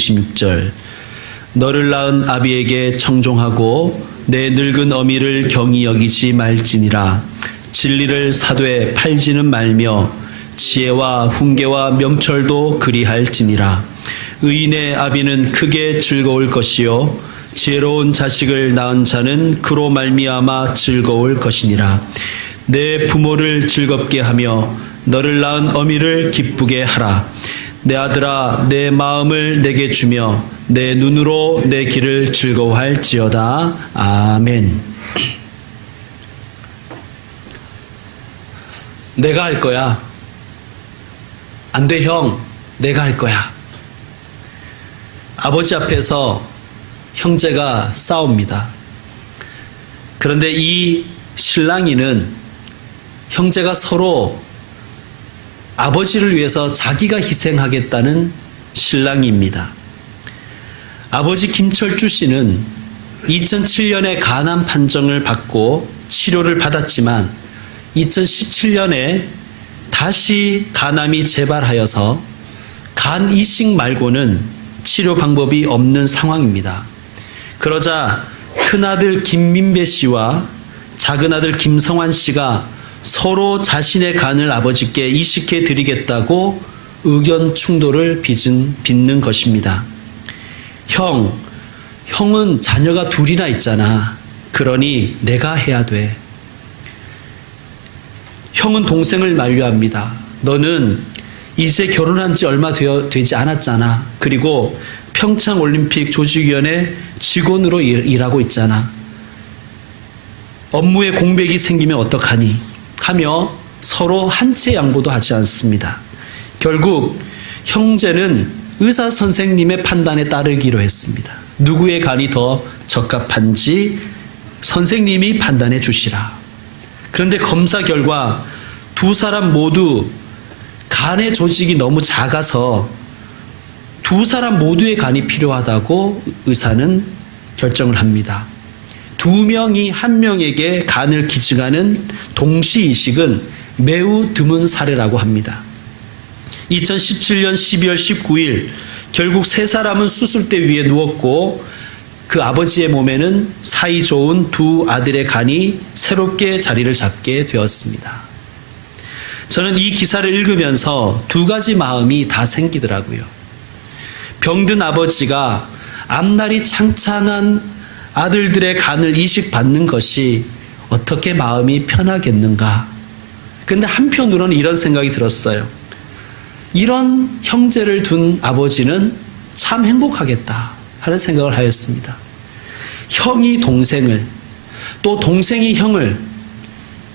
26절. 너를 낳은 아비에게 청종하고 내 늙은 어미를 경히 여기지 말지니라. 진리를 사되 팔지는 말며 지혜와 훈계와 명철도 그리할지니라. 의인의 아비는 크게 즐거울 것이요 지혜로운 자식을 낳은 자는 그로 말미암아 즐거울 것이니라. 내 부모를 즐겁게 하며 너를 낳은 어미를 기쁘게 하라 내 아들아 내 마음을 내게 주며 내 눈으로 내 길을 즐거워할지어다. 아멘. 내가 할 거야. 안 돼 형. 내가 할 거야. 아버지 앞에서 형제가 싸웁니다. 그런데 이 신랑이는 형제가 서로 아버지를 위해서 자기가 희생하겠다는 신랑입니다. 아버지 김철주 씨는 2007년에 간암 판정을 받고 치료를 받았지만 2017년에 다시 간암이 재발하여서 간 이식 말고는 치료 방법이 없는 상황입니다. 그러자 큰아들 김민배 씨와 작은아들 김성환 씨가 서로 자신의 간을 아버지께 이식해 드리겠다고 의견 충돌을 빚은, 빚는 것입니다. 형, 형은 자녀가 둘이나 있잖아. 그러니 내가 해야 돼. 형은 동생을 만류합니다. 너는 이제 결혼한 지 얼마 되어, 되지 않았잖아. 그리고 평창 올림픽 조직위원회 직원으로 일, 일하고 있잖아. 업무에 공백이 생기면 어떡하니? 하며 서로 한치 양보도 하지 않습니다. 결국 형제는 의사 선생님의 판단에 따르기로 했습니다. 누구의 간이 더 적합한지 선생님이 판단해 주시라. 그런데 검사 결과 두 사람 모두 간의 조직이 너무 작아서 두 사람 모두의 간이 필요하다고 의사는 결정을 합니다. 두 명이 한 명에게 간을 기증하는 동시 이식은 매우 드문 사례라고 합니다. 2017년 12월 19일 결국 세 사람은 수술대 위에 누웠고 그 아버지의 몸에는 사이 좋은 두 아들의 간이 새롭게 자리를 잡게 되었습니다. 저는 이 기사를 읽으면서 두 가지 마음이 다 생기더라고요. 병든 아버지가 앞날이 창창한 아들들의 간을 이식받는 것이 어떻게 마음이 편하겠는가. 근데 한편으로는 이런 생각이 들었어요. 이런 형제를 둔 아버지는 참 행복하겠다 하는 생각을 하였습니다. 형이 동생을 또 동생이 형을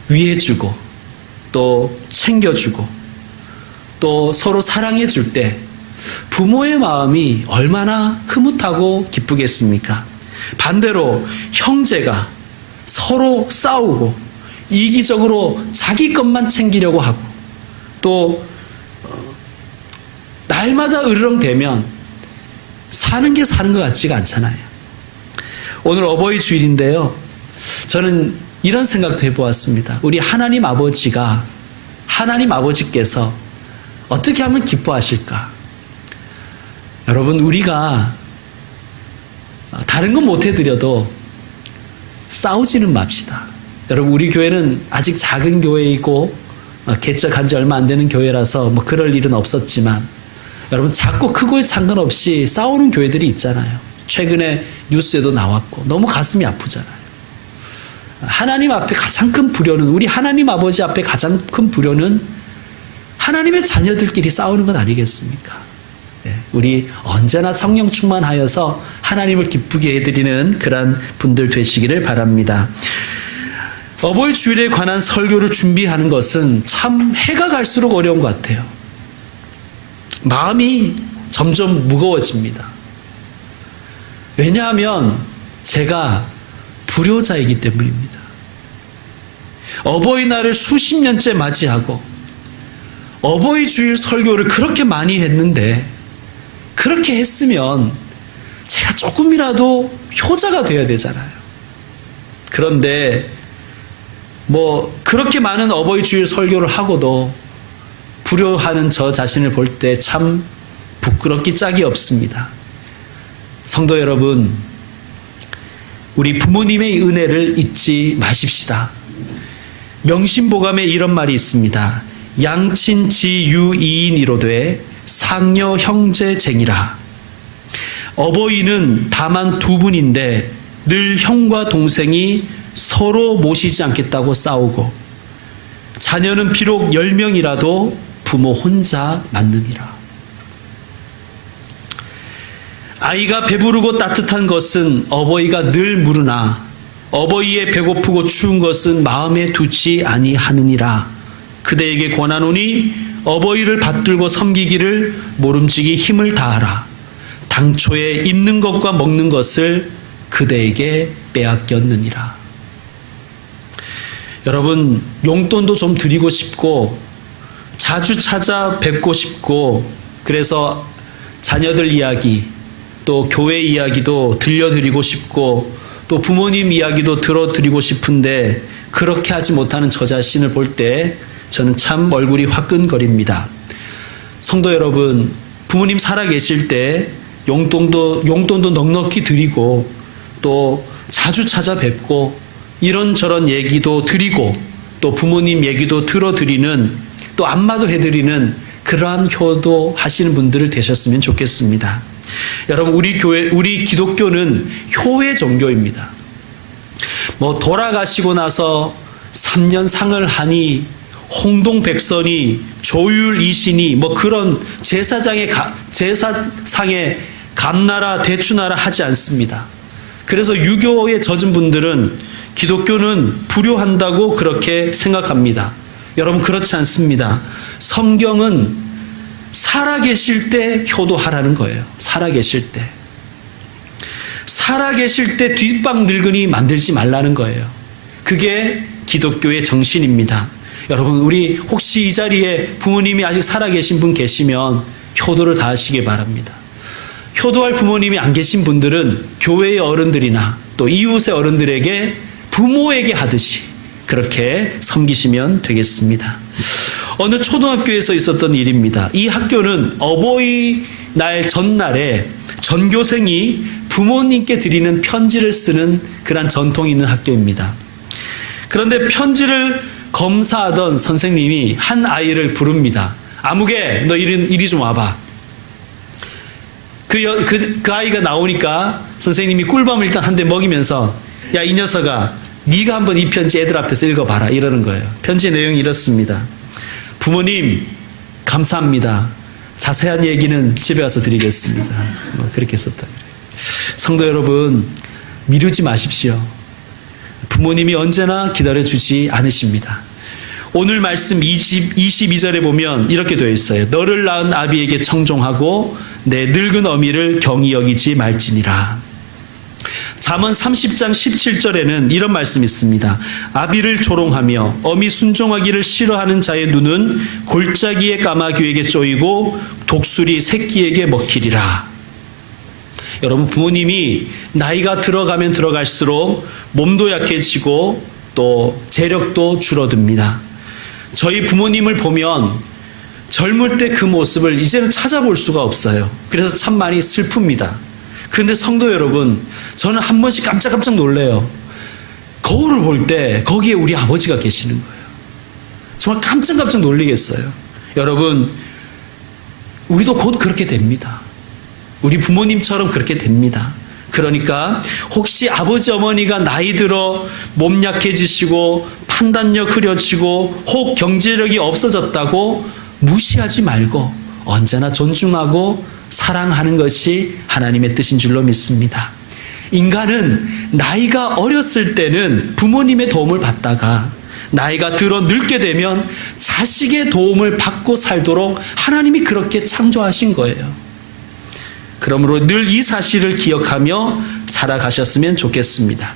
위해주고 또 챙겨주고 또 서로 사랑해 줄 때 부모의 마음이 얼마나 흐뭇하고 기쁘겠습니까? 반대로 형제가 서로 싸우고 이기적으로 자기 것만 챙기려고 하고 또 어, 날마다 으르렁대면 사는 게 사는 것 같지가 않잖아요. 오늘 어버이 주일인데요. 저는 이런 생각도 해보았습니다. 우리 하나님 아버지가 하나님 아버지께서 어떻게 하면 기뻐하실까? 여러분 우리가 다른 건 못 해드려도 싸우지는 맙시다. 여러분 우리 교회는 아직 작은 교회이고 어, 개척한 지 얼마 안 되는 교회라서 뭐 그럴 일은 없었지만 여러분 작고 크고에 상관없이 싸우는 교회들이 있잖아요. 최근에 뉴스에도 나왔고 너무 가슴이 아프잖아요. 하나님 앞에 가장 큰 불효는 우리 하나님 아버지 앞에 가장 큰 불효는 하나님의 자녀들끼리 싸우는 것 아니겠습니까? 네, 우리 언제나 성령 충만하여서 하나님을 기쁘게 해드리는 그러한 분들 되시기를 바랍니다. 어버이 주일에 관한 설교를 준비하는 것은 참 해가 갈수록 어려운 것 같아요. 마음이 점점 무거워집니다. 왜냐하면 제가 불효자이기 때문입니다. 어버이날을 수십 년째 맞이하고 어버이 주일 설교를 그렇게 많이 했는데 그렇게 했으면 제가 조금이라도 효자가 되어야 되잖아요. 그런데 뭐 그렇게 많은 어버이 주일 설교를 하고도 불효하는 저 자신을 볼 때 참 부끄럽기 짝이 없습니다. 성도 여러분, 우리 부모님의 은혜를 잊지 마십시다. 명심보감에 이런 말이 있습니다. 양친지유이인이로되 상녀 형제쟁이라. 어버이는 다만 두 분인데 늘 형과 동생이 서로 모시지 않겠다고 싸우고 자녀는 비록 열 명이라도 부모 혼자 맞느니라. 아이가 배부르고 따뜻한 것은 어버이가 늘 물으나 어버이의 배고프고 추운 것은 마음에 두지 아니하느니라. 그대에게 권하노니 어버이를 받들고 섬기기를 모름지기 힘을 다하라. 당초에 입는 것과 먹는 것을 그대에게 빼앗겼느니라. 여러분, 용돈도 좀 드리고 싶고, 자주 찾아 뵙고 싶고, 그래서 자녀들 이야기, 또 교회 이야기도 들려드리고 싶고, 또 부모님 이야기도 들어드리고 싶은데, 그렇게 하지 못하는 저 자신을 볼 때, 저는 참 얼굴이 화끈거립니다. 성도 여러분, 부모님 살아 계실 때, 용돈도, 용돈도 넉넉히 드리고, 또 자주 찾아뵙고 이런저런 얘기도 드리고 또 부모님 얘기도 들어드리는 또 안마도 해드리는 그러한 효도 하시는 분들을 되셨으면 좋겠습니다. 여러분 우리 교회 우리 기독교는 효의 종교입니다. 뭐 돌아가시고 나서 3년 상을 하니 홍동 백선이 조율 이신이 뭐 그런 제사장의 가, 제사상의 감나라 대추나라 하지 않습니다. 그래서 유교에 젖은 분들은 기독교는 불효한다고 그렇게 생각합니다. 여러분 그렇지 않습니다. 성경은 살아계실 때 효도하라는 거예요. 살아계실 때. 살아계실 때 뒷방 늙은이 만들지 말라는 거예요. 그게 기독교의 정신입니다. 여러분 우리 혹시 이 자리에 부모님이 아직 살아계신 분 계시면 효도를 다하시기 바랍니다. 효도할 부모님이 안 계신 분들은 교회의 어른들이나 또 이웃의 어른들에게 부모에게 하듯이 그렇게 섬기시면 되겠습니다. 어느 초등학교에서 있었던 일입니다. 이 학교는 어버이날 전날에 전교생이 부모님께 드리는 편지를 쓰는 그런 전통이 있는 학교입니다. 그런데 편지를 검사하던 선생님이 한 아이를 부릅니다. 아무개, 너 이리, 이리 좀 와봐. 그, 여, 그, 그 아이가 나오니까 선생님이 꿀밤을 일단 한 대 먹이면서 야, 이 녀석아, 네가 한번 이 편지 애들 앞에서 읽어봐라. 이러는 거예요. 편지 내용이 이렇습니다. 부모님, 감사합니다. 자세한 얘기는 집에 와서 드리겠습니다. 뭐 그렇게 썼다. 성도 여러분, 미루지 마십시오. 부모님이 언제나 기다려주지 않으십니다. 오늘 말씀 20, 22절에 보면 이렇게 되어 있어요. 너를 낳은 아비에게 청종하고 내 늙은 어미를 경히 여기지 말지니라. 잠언 30장 17절에는 이런 말씀이 있습니다. 아비를 조롱하며 어미 순종하기를 싫어하는 자의 눈은 골짜기의 까마귀에게 쪼이고 독수리 새끼에게 먹히리라. 여러분 부모님이 나이가 들어가면 들어갈수록 몸도 약해지고 또 재력도 줄어듭니다. 저희 부모님을 보면 젊을 때 그 모습을 이제는 찾아볼 수가 없어요. 그래서 참 많이 슬픕니다. 그런데 성도 여러분, 저는 한 번씩 깜짝깜짝 놀래요. 거울을 볼 때 거기에 우리 아버지가 계시는 거예요. 정말 깜짝깜짝 놀리겠어요. 여러분, 우리도 곧 그렇게 됩니다. 우리 부모님처럼 그렇게 됩니다. 그러니까 혹시 아버지 어머니가 나이 들어 몸 약해지시고 판단력 흐려지고 혹 경제력이 없어졌다고 무시하지 말고 언제나 존중하고 사랑하는 것이 하나님의 뜻인 줄로 믿습니다. 인간은 나이가 어렸을 때는 부모님의 도움을 받다가 나이가 들어 늙게 되면 자식의 도움을 받고 살도록 하나님이 그렇게 창조하신 거예요. 그러므로 늘 이 사실을 기억하며 살아가셨으면 좋겠습니다.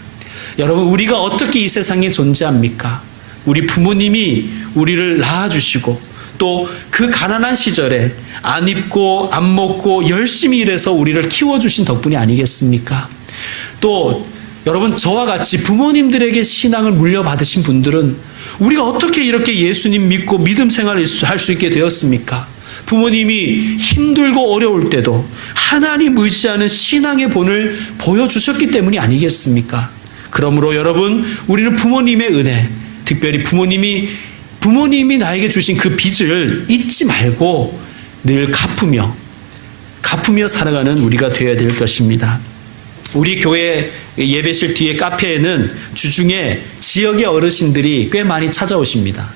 여러분, 우리가 어떻게 이 세상에 존재합니까? 우리 부모님이 우리를 낳아주시고 또 그 가난한 시절에 안 입고 안 먹고 열심히 일해서 우리를 키워주신 덕분이 아니겠습니까? 또 여러분 저와 같이 부모님들에게 신앙을 물려받으신 분들은 우리가 어떻게 이렇게 예수님 믿고 믿음 생활을 할 수 있게 되었습니까? 부모님이 힘들고 어려울 때도 하나님 의지하는 신앙의 본을 보여주셨기 때문이 아니겠습니까? 그러므로 여러분, 우리는 부모님의 은혜, 특별히 부모님이 부모님이 나에게 주신 그 빚을 잊지 말고 늘 갚으며 갚으며 살아가는 우리가 되어야 될 것입니다. 우리 교회 예배실 뒤에 카페에는 주중에 지역의 어르신들이 꽤 많이 찾아오십니다.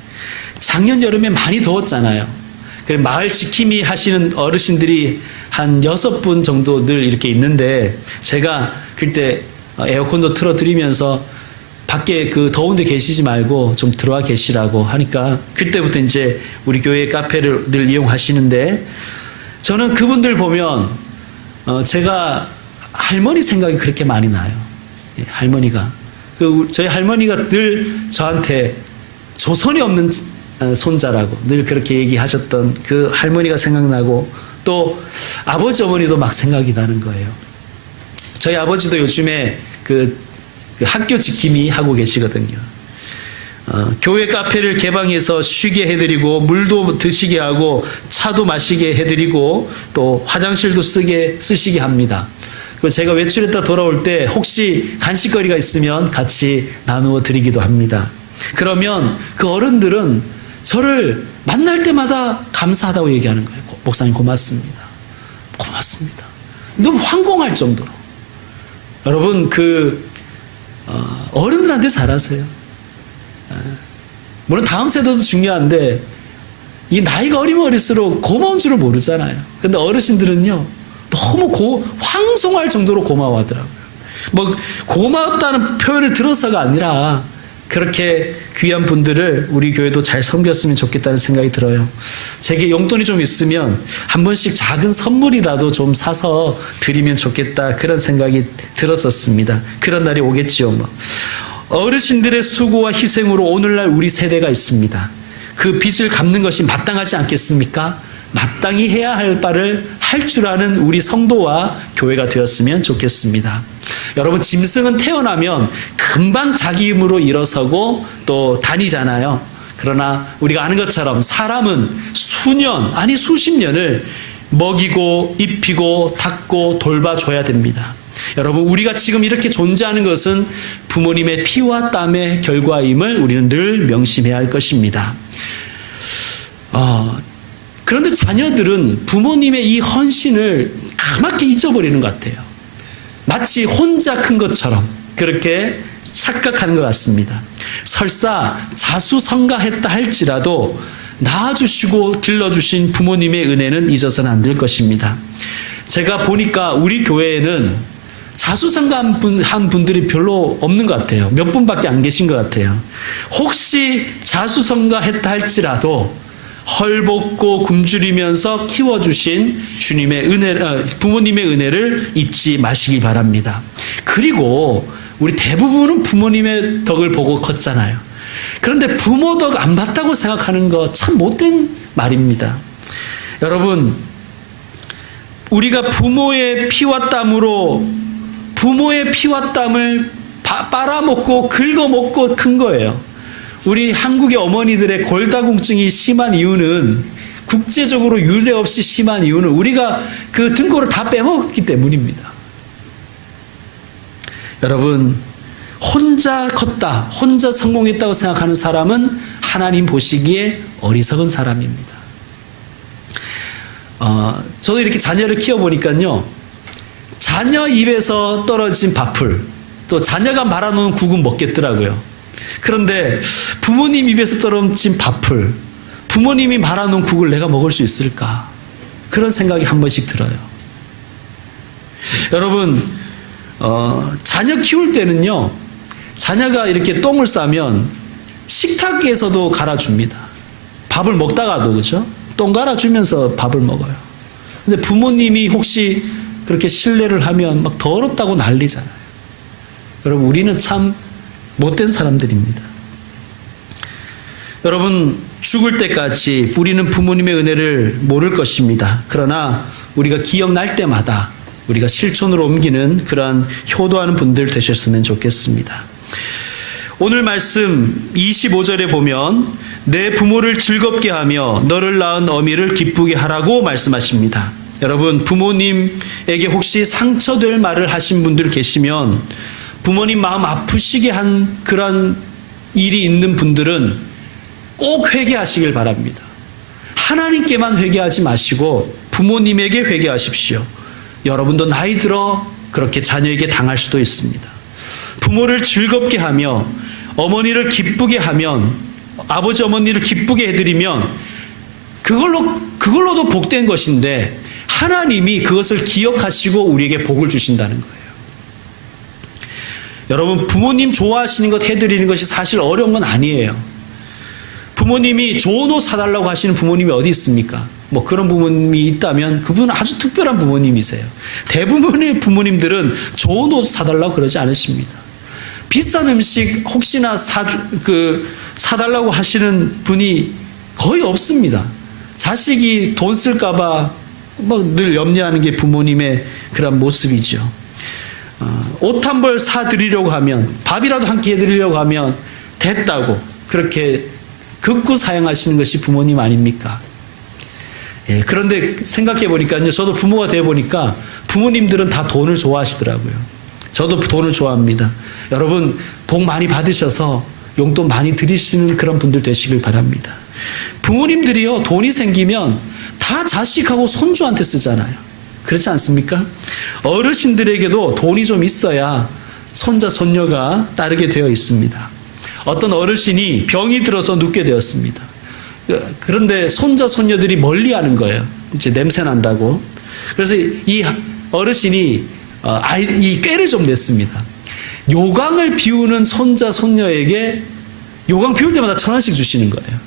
작년 여름에 많이 더웠잖아요. 그래서 마을 지킴이 하시는 어르신들이 한 여섯 분 정도 늘 이렇게 있는데 제가 그때 에어컨도 틀어드리면서 밖에 그 더운데 계시지 말고 좀 들어와 계시라고 하니까 그때부터 이제 우리 교회 카페를 늘 이용하시는데 저는 그분들 보면 어 제가 할머니 생각이 그렇게 많이 나요. 예, 할머니가 그 저희 할머니가 늘 저한테 조선이 없는 어, 손자라고 늘 그렇게 얘기하셨던 그 할머니가 생각나고 또 아버지 어머니도 막 생각이 나는 거예요. 저희 아버지도 요즘에 그, 그 학교 지킴이 하고 계시거든요. 어, 교회 카페를 개방해서 쉬게 해드리고 물도 드시게 하고 차도 마시게 해드리고 또 화장실도 쓰게 쓰시게 합니다. 그리고 제가 외출했다 돌아올 때 혹시 간식거리가 있으면 같이 나누어 드리기도 합니다. 그러면 그 어른들은 저를 만날 때마다 감사하다고 얘기하는 거예요. 고- 목사님 고맙습니다. 고맙습니다. 너무 황공할 정도로. 여러분 그 어, 어른들한테 잘하세요. 예. 물론 다음 세대도 중요한데 이 나이가 어리면 어릴수록 고마운 줄을 모르잖아요. 근데 어르신들은요 너무 고, 황송할 정도로 고마워하더라고요. 뭐 고마웠다는 표현을 들어서가 아니라 그렇게 귀한 분들을 우리 교회도 잘 섬겼으면 좋겠다는 생각이 들어요. 제게 용돈이 좀 있으면 한 번씩 작은 선물이라도 좀 사서 드리면 좋겠다 그런 생각이 들었었습니다. 그런 날이 오겠지요. 뭐. 어르신들의 수고와 희생으로 오늘날 우리 세대가 있습니다. 그 빚을 갚는 것이 마땅하지 않겠습니까? 마땅히 해야 할 바를 할 줄 아는 우리 성도와 교회가 되었으면 좋겠습니다. 여러분, 짐승은 태어나면 금방 자기 힘으로 일어서고 또 다니잖아요. 그러나 우리가 아는 것처럼 사람은 수년, 아니 수십 년을 먹이고 입히고 닦고 돌봐줘야 됩니다. 여러분, 우리가 지금 이렇게 존재하는 것은 부모님의 피와 땀의 결과임을 우리는 늘 명심해야 할 것입니다. 어, 그런데 자녀들은 부모님의 이 헌신을 까맣게 잊어버리는 것 같아요. 마치 혼자 큰 것처럼 그렇게 착각하는 것 같습니다. 설사 자수성가했다 할지라도 낳아주시고 길러주신 부모님의 은혜는 잊어서는 안 될 것입니다. 제가 보니까 우리 교회에는 자수성가한 분들이 별로 없는 것 같아요. 몇 분밖에 안 계신 것 같아요. 혹시 자수성가했다 할지라도 헐벗고 굶주리면서 키워주신 주님의 은혜, 어, 부모님의 은혜를 잊지 마시기 바랍니다. 그리고 우리 대부분은 부모님의 덕을 보고 컸잖아요. 그런데 부모 덕 안 봤다고 생각하는 거 참 못된 말입니다. 여러분, 우리가 부모의 피와 땀으로 부모의 피와 땀을 바- 빨아먹고 긁어먹고 큰 거예요. 우리 한국의 어머니들의 골다공증이 심한 이유는 국제적으로 유례 없이 심한 이유는 우리가 그 등골을 다 빼먹었기 때문입니다. 여러분, 혼자 컸다, 혼자 성공했다고 생각하는 사람은 하나님 보시기에 어리석은 사람입니다. 어, 저도 이렇게 자녀를 키워보니까요, 자녀 입에서 떨어진 밥풀, 또 자녀가 말아놓은 국은 먹겠더라고요. 그런데 부모님 입에서 떨어진 밥풀, 부모님이 말아놓은 국을 내가 먹을 수 있을까? 그런 생각이 한 번씩 들어요. 여러분, 어, 자녀 키울 때는요, 자녀가 이렇게 똥을 싸면 식탁에서도 갈아줍니다. 밥을 먹다가도, 그죠? 똥 갈아주면서 밥을 먹어요. 근데 부모님이 혹시 그렇게 신뢰를 하면 막 더럽다고 난리잖아요. 여러분, 우리는 참 못된 사람들입니다. 여러분, 죽을 때까지 우리는 부모님의 은혜를 모를 것입니다. 그러나 우리가 기억날 때마다 우리가 실천으로 옮기는 그러한 효도하는 분들 되셨으면 좋겠습니다. 오늘 말씀 25절에 보면 내 부모를 즐겁게 하며 너를 낳은 어미를 기쁘게 하라고 말씀하십니다. 여러분 부모님에게 혹시 상처될 말을 하신 분들 계시면 부모님 마음 아프시게 한 그런 일이 있는 분들은 꼭 회개하시길 바랍니다. 하나님께만 회개하지 마시고 부모님에게 회개하십시오. 여러분도 나이 들어 그렇게 자녀에게 당할 수도 있습니다. 부모를 즐겁게 하며 어머니를 기쁘게 하면 아버지 어머니를 기쁘게 해드리면 그걸로 그걸로도 복된 것인데 하나님이 그것을 기억하시고 우리에게 복을 주신다는 거예요. 여러분 부모님 좋아하시는 것 해드리는 것이 사실 어려운 건 아니에요. 부모님이 좋은 옷 사달라고 하시는 부모님이 어디 있습니까? 뭐 그런 부모님이 있다면 그분은 아주 특별한 부모님이세요. 대부분의 부모님들은 좋은 옷 사달라고 그러지 않으십니다. 비싼 음식 혹시나 사, 그, 사달라고 하시는 분이 거의 없습니다. 자식이 돈 쓸까봐 뭐 늘 염려하는 게 부모님의 그런 모습이죠. 어, 옷한 벌 사드리려고 하면, 밥이라도 한 끼 해드리려고 하면 됐다고 그렇게 극구 사용하시는 것이 부모님 아닙니까? 예, 그런데 생각해 보니까요, 저도 부모가 되어 보니까 부모님들은 다 돈을 좋아하시더라고요. 저도 돈을 좋아합니다. 여러분, 복 많이 받으셔서 용돈 많이 드리시는 그런 분들 되시길 바랍니다. 부모님들이요, 돈이 생기면 다 자식하고 손주한테 쓰잖아요. 그렇지 않습니까? 어르신들에게도 돈이 좀 있어야 손자, 손녀가 따르게 되어 있습니다. 어떤 어르신이 병이 들어서 눕게 되었습니다. 그런데 손자, 손녀들이 멀리 하는 거예요. 이제 냄새 난다고. 그래서 이 어르신이 어, 아이, 이 꾀를 좀 냈습니다. 요강을 비우는 손자, 손녀에게 요강 비울 때마다 천 원씩 주시는 거예요.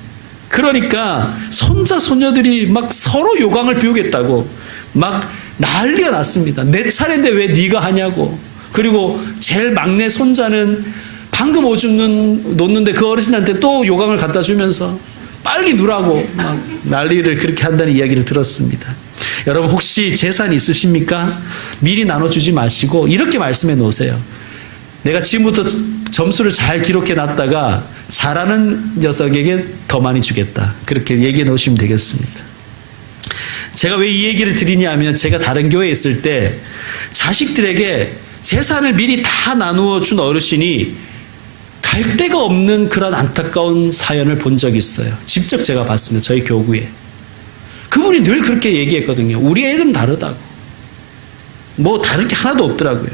그러니까 손자, 손녀들이 막 서로 요강을 비우겠다고 막 난리가 났습니다. 내 차례인데 왜 네가 하냐고. 그리고 제일 막내 손자는 방금 오줌 놓는데 그 어르신한테 또 요강을 갖다 주면서 빨리 누라고 막 난리를 그렇게 한다는 이야기를 들었습니다. 여러분 혹시 재산 있으십니까? 미리 나눠주지 마시고 이렇게 말씀해 놓으세요. 내가 지금부터 점수를 잘 기록해 놨다가 잘하는 녀석에게 더 많이 주겠다. 그렇게 얘기해 놓으시면 되겠습니다. 제가 왜 이 얘기를 드리냐 하면 제가 다른 교회에 있을 때 자식들에게 재산을 미리 다 나누어 준 어르신이 갈 데가 없는 그런 안타까운 사연을 본 적이 있어요. 직접 제가 봤습니다. 저희 교구에. 그분이 늘 그렇게 얘기했거든요. 우리 애들은 다르다고. 뭐 다른 게 하나도 없더라고요.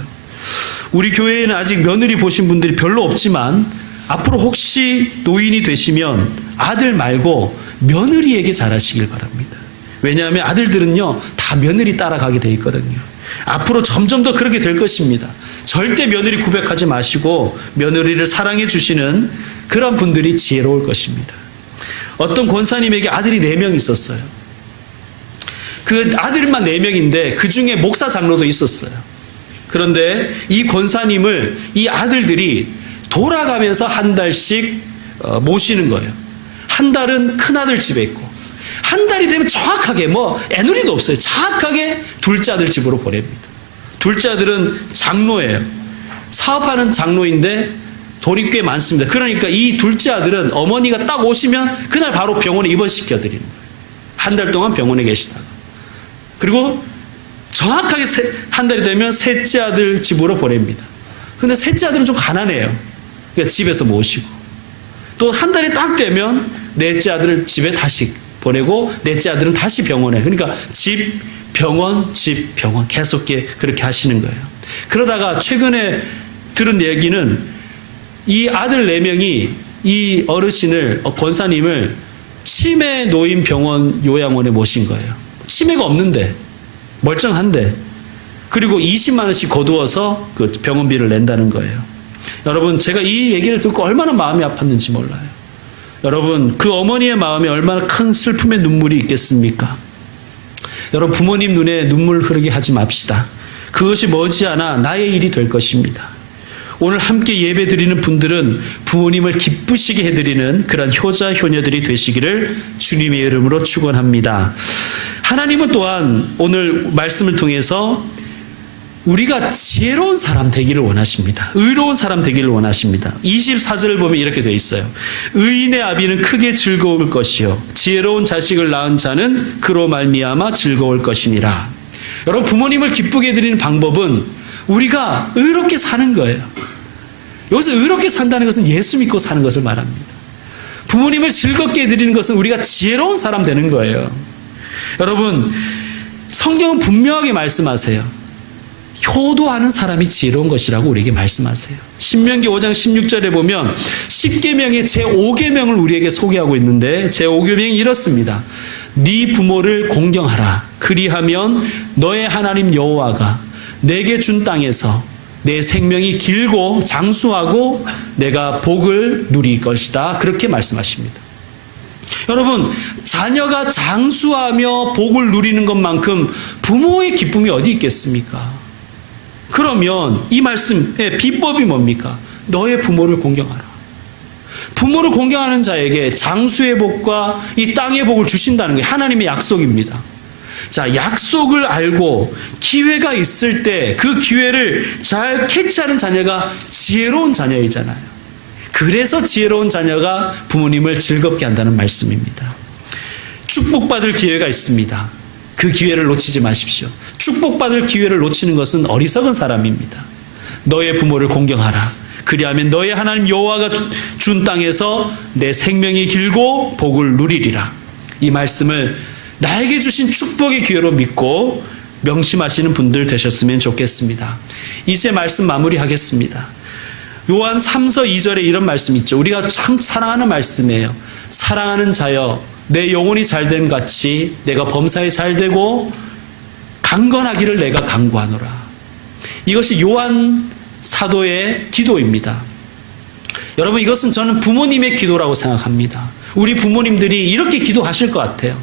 우리 교회에는 아직 며느리 보신 분들이 별로 없지만 앞으로 혹시 노인이 되시면 아들 말고 며느리에게 잘하시길 바랍니다. 왜냐하면 아들들은요, 다 며느리 따라가게 돼 있거든요. 앞으로 점점 더 그렇게 될 것입니다. 절대 며느리 구백하지 마시고 며느리를 사랑해 주시는 그런 분들이 지혜로울 것입니다. 어떤 권사님에게 아들이 네명 있었어요. 그 아들만 네 명인데 그 중에 목사 장로도 있었어요. 그런데 이 권사님을 이 아들들이 돌아가면서 한 달씩 어, 모시는 거예요. 한 달은 큰 아들 집에 있고 한 달이 되면 정확하게 뭐 애누리도 없어요. 정확하게 둘째 아들 집으로 보냅니다. 둘째 아들은 장로예요. 사업하는 장로인데 돈이 꽤 많습니다. 그러니까 이 둘째 아들은 어머니가 딱 오시면 그날 바로 병원에 입원시켜 드리는 거예요. 한 달 동안 병원에 계시다가. 그리고 정확하게 한 달이 되면 셋째 아들 집으로 보냅니다. 근데 셋째 아들은 좀 가난해요. 그러니까 집에서 모시고. 또 한 달이 딱 되면 넷째 아들을 집에 다시 보내고 넷째 아들은 다시 병원에. 그러니까 집, 병원, 집, 병원 계속 그렇게 하시는 거예요. 그러다가 최근에 들은 얘기는 이 아들 네 명이 이 어르신을 어, 권사님을 치매 노인 병원 요양원에 모신 거예요. 치매가 없는데 멀쩡한데 그리고 20만 원씩 거두어서 그 병원비를 낸다는 거예요. 여러분 제가 이 얘기를 듣고 얼마나 마음이 아팠는지 몰라요. 여러분 그 어머니의 마음에 얼마나 큰 슬픔의 눈물이 있겠습니까? 여러분 부모님 눈에 눈물 흐르게 하지 맙시다. 그것이 머지않아 나의 일이 될 것입니다. 오늘 함께 예배 드리는 분들은 부모님을 기쁘시게 해드리는 그런 효자 효녀들이 되시기를 주님의 이름으로 축원합니다. 하나님은 또한 오늘 말씀을 통해서 우리가 지혜로운 사람 되기를 원하십니다. 의로운 사람 되기를 원하십니다. 24절을 보면 이렇게 되어 있어요. 의인의 아비는 크게 즐거울 것이요 지혜로운 자식을 낳은 자는 그로 말미암아 즐거울 것이니라. 여러분 부모님을 기쁘게 드리는 방법은 우리가 의롭게 사는 거예요. 여기서 의롭게 산다는 것은 예수 믿고 사는 것을 말합니다. 부모님을 즐겁게 드리는 것은 우리가 지혜로운 사람 되는 거예요. 여러분 성경은 분명하게 말씀하세요. 효도하는 사람이 지혜로운 것이라고 우리에게 말씀하세요. 신명기 5장 16절에 보면 10계명의 제5계명을 우리에게 소개하고 있는데 제5계명이 이렇습니다. 네 부모를 공경하라. 그리하면 너의 하나님 여호와가 내게 준 땅에서 내 생명이 길고 장수하고 내가 복을 누릴 것이다. 그렇게 말씀하십니다. 여러분, 자녀가 장수하며 복을 누리는 것만큼 부모의 기쁨이 어디 있겠습니까? 그러면 이 말씀의 비법이 뭡니까? 너의 부모를 공경하라. 부모를 공경하는 자에게 장수의 복과 이 땅의 복을 주신다는 게 하나님의 약속입니다. 자, 약속을 알고 기회가 있을 때 그 기회를 잘 캐치하는 자녀가 지혜로운 자녀이잖아요. 그래서 지혜로운 자녀가 부모님을 즐겁게 한다는 말씀입니다. 축복받을 기회가 있습니다. 그 기회를 놓치지 마십시오. 축복받을 기회를 놓치는 것은 어리석은 사람입니다. 너의 부모를 공경하라. 그리하면 너의 하나님 여호와가 준 땅에서 내 생명이 길고 복을 누리리라. 이 말씀을 나에게 주신 축복의 기회로 믿고 명심하시는 분들 되셨으면 좋겠습니다. 이제 말씀 마무리하겠습니다. 요한 3서 2절에 이런 말씀 있죠. 우리가 참 사랑하는 말씀이에요. 사랑하는 자여 내 영혼이 잘됨 같이 내가 범사에 잘되고 강건하기를 내가 강구하노라. 이것이 요한 사도의 기도입니다. 여러분 이것은 저는 부모님의 기도라고 생각합니다. 우리 부모님들이 이렇게 기도하실 것 같아요.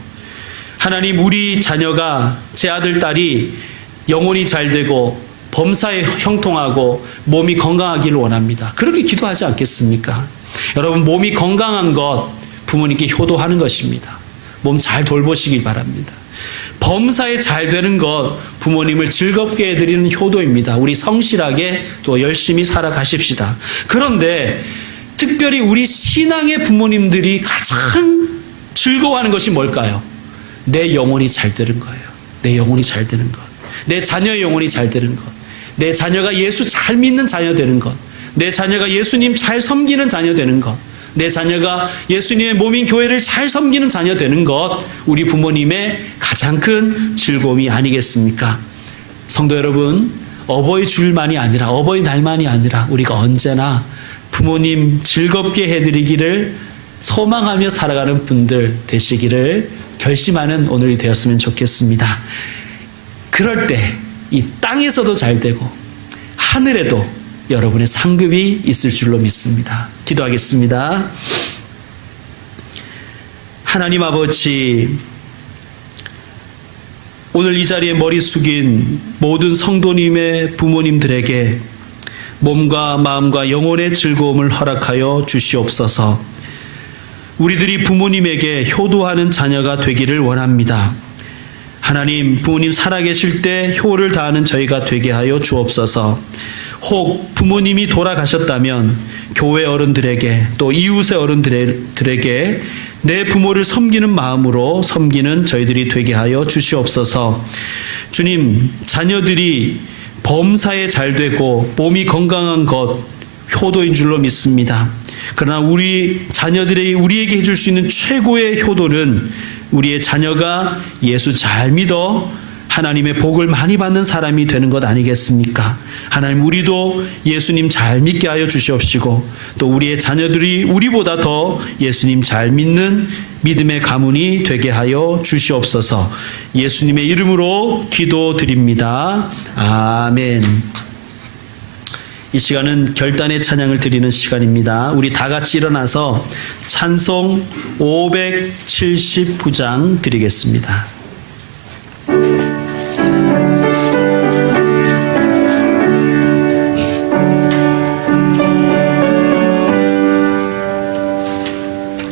하나님 우리 자녀가 제 아들 딸이 영혼이 잘 되고 범사에 형통하고 몸이 건강하기를 원합니다. 그렇게 기도하지 않겠습니까? 여러분 몸이 건강한 것 부모님께 효도하는 것입니다. 몸 잘 돌보시기 바랍니다. 범사에 잘 되는 것 부모님을 즐겁게 해드리는 효도입니다. 우리 성실하게 또 열심히 살아가십시다. 그런데 특별히 우리 신앙의 부모님들이 가장 즐거워하는 것이 뭘까요? 내 영혼이 잘 되는 거예요. 내 영혼이 잘 되는 것. 내 자녀의 영혼이 잘 되는 것. 내 자녀가 예수 잘 믿는 자녀 되는 것. 내 자녀가 예수님 잘 섬기는 자녀 되는 것. 내 자녀가 예수님의 몸인 교회를 잘 섬기는 자녀 되는 것, 우리 부모님의 가장 큰 즐거움이 아니겠습니까? 성도 여러분, 어버이 줄만이 아니라, 어버이 날만이 아니라, 우리가 언제나 부모님 즐겁게 해드리기를 소망하며 살아가는 분들 되시기를 결심하는 오늘이 되었으면 좋겠습니다. 그럴 때 이 땅에서도 잘 되고, 하늘에도 여러분의 상급이 있을 줄로 믿습니다. 기도하겠습니다. 하나님 아버지, 오늘 이 자리에 머리 숙인 모든 성도님의 부모님들에게 몸과 마음과 영혼의 즐거움을 허락하여 주시옵소서. 우리들이 부모님에게 효도하는 자녀가 되기를 원합니다. 하나님, 부모님 살아계실 때 효를 다하는 저희가 되게 하여 주옵소서. 혹 부모님이 돌아가셨다면 교회 어른들에게 또 이웃의 어른들에게 내 부모를 섬기는 마음으로 섬기는 저희들이 되게 하여 주시옵소서. 주님, 자녀들이 범사에 잘 되고 몸이 건강한 것 효도인 줄로 믿습니다. 그러나 우리 자녀들이 우리에게 해줄 수 있는 최고의 효도는 우리의 자녀가 예수 잘 믿어 하나님의 복을 많이 받는 사람이 되는 것 아니겠습니까? 하나님 우리도 예수님 잘 믿게 하여 주시옵시고 또 우리의 자녀들이 우리보다 더 예수님 잘 믿는 믿음의 가문이 되게 하여 주시옵소서. 예수님의 이름으로 기도드립니다. 아멘. 이 시간은 결단의 찬양을 드리는 시간입니다. 우리 다 같이 일어나서 찬송 579장 드리겠습니다.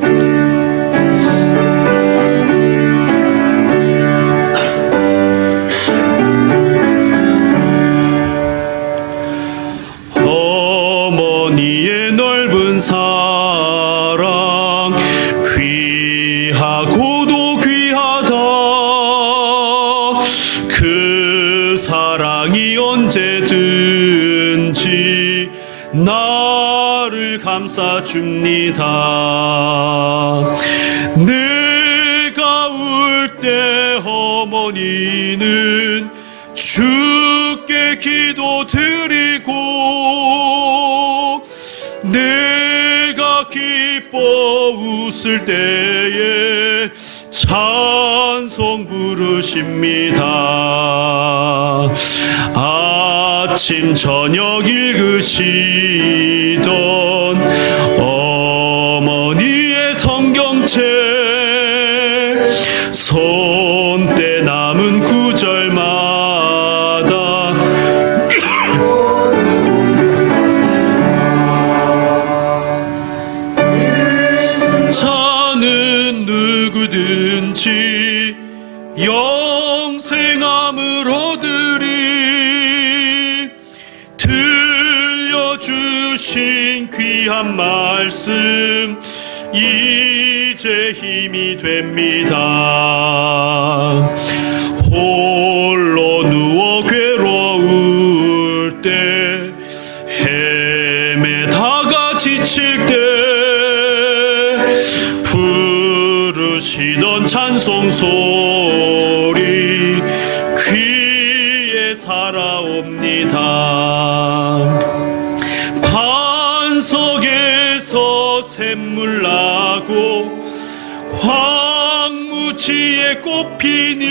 때 웃을 때에 찬송 부르십니다. 아침 저녁 읽으시던 됩니다 꽃피니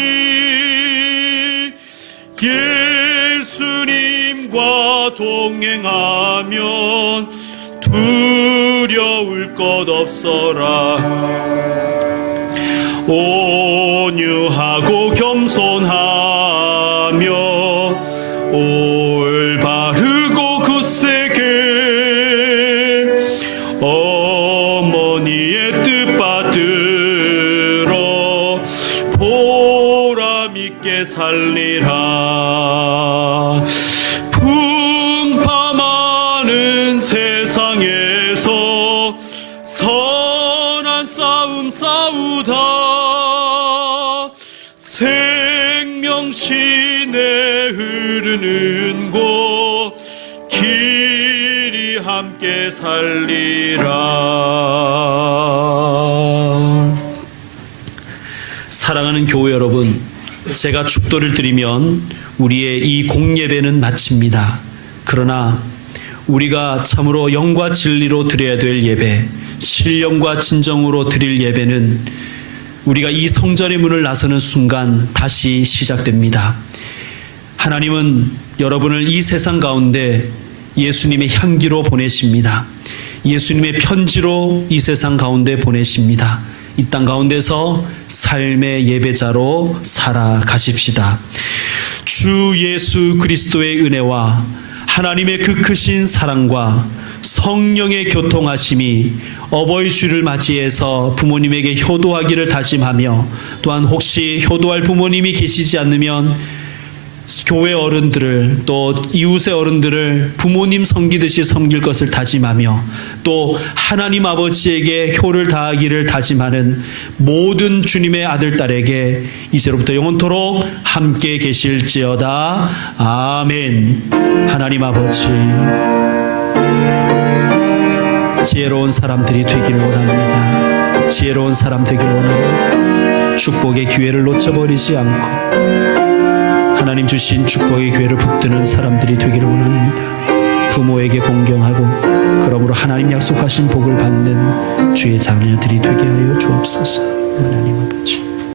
예수님과 동행하면 두려울 것 없어라. 온유하고 겸손하 선한 싸움 싸우다 생명신에 흐르는 곳 길이 함께 살리라 사랑하는 교회 여러분, 제가 축도를 드리면 우리의 이 공예배는 마칩니다. 그러나 우리가 참으로 영과 진리로 드려야 될 예배, 신령과 진정으로 드릴 예배는 우리가 이 성전의 문을 나서는 순간 다시 시작됩니다. 하나님은 여러분을 이 세상 가운데 예수님의 향기로 보내십니다. 예수님의 편지로 이 세상 가운데 보내십니다. 이 땅 가운데서 삶의 예배자로 살아가십시다. 주 예수 그리스도의 은혜와 하나님의 그 크신 사랑과 성령의 교통하심이 어버이 주를 맞이해서 부모님에게 효도하기를 다짐하며 또한 혹시 효도할 부모님이 계시지 않으면 교회 어른들을 또 이웃의 어른들을 부모님 섬기듯이 섬길 것을 다짐하며 또 하나님 아버지에게 효를 다하기를 다짐하는 모든 주님의 아들 딸에게 이제로부터 영원토록 함께 계실지어다. 아멘. 하나님 아버지 지혜로운 사람들이 되기를 원합니다 지혜로운 사람 되기를 원합니다 축복의 기회를 놓쳐버리지 않고 하나님 주신 축복의 기회를 붙드는 사람들이 되기를 원합니다. 부모에게 공경하고 그러므로 하나님 약속하신 복을 받는 주의 자녀들이 되게 하여 주옵소서. 하나님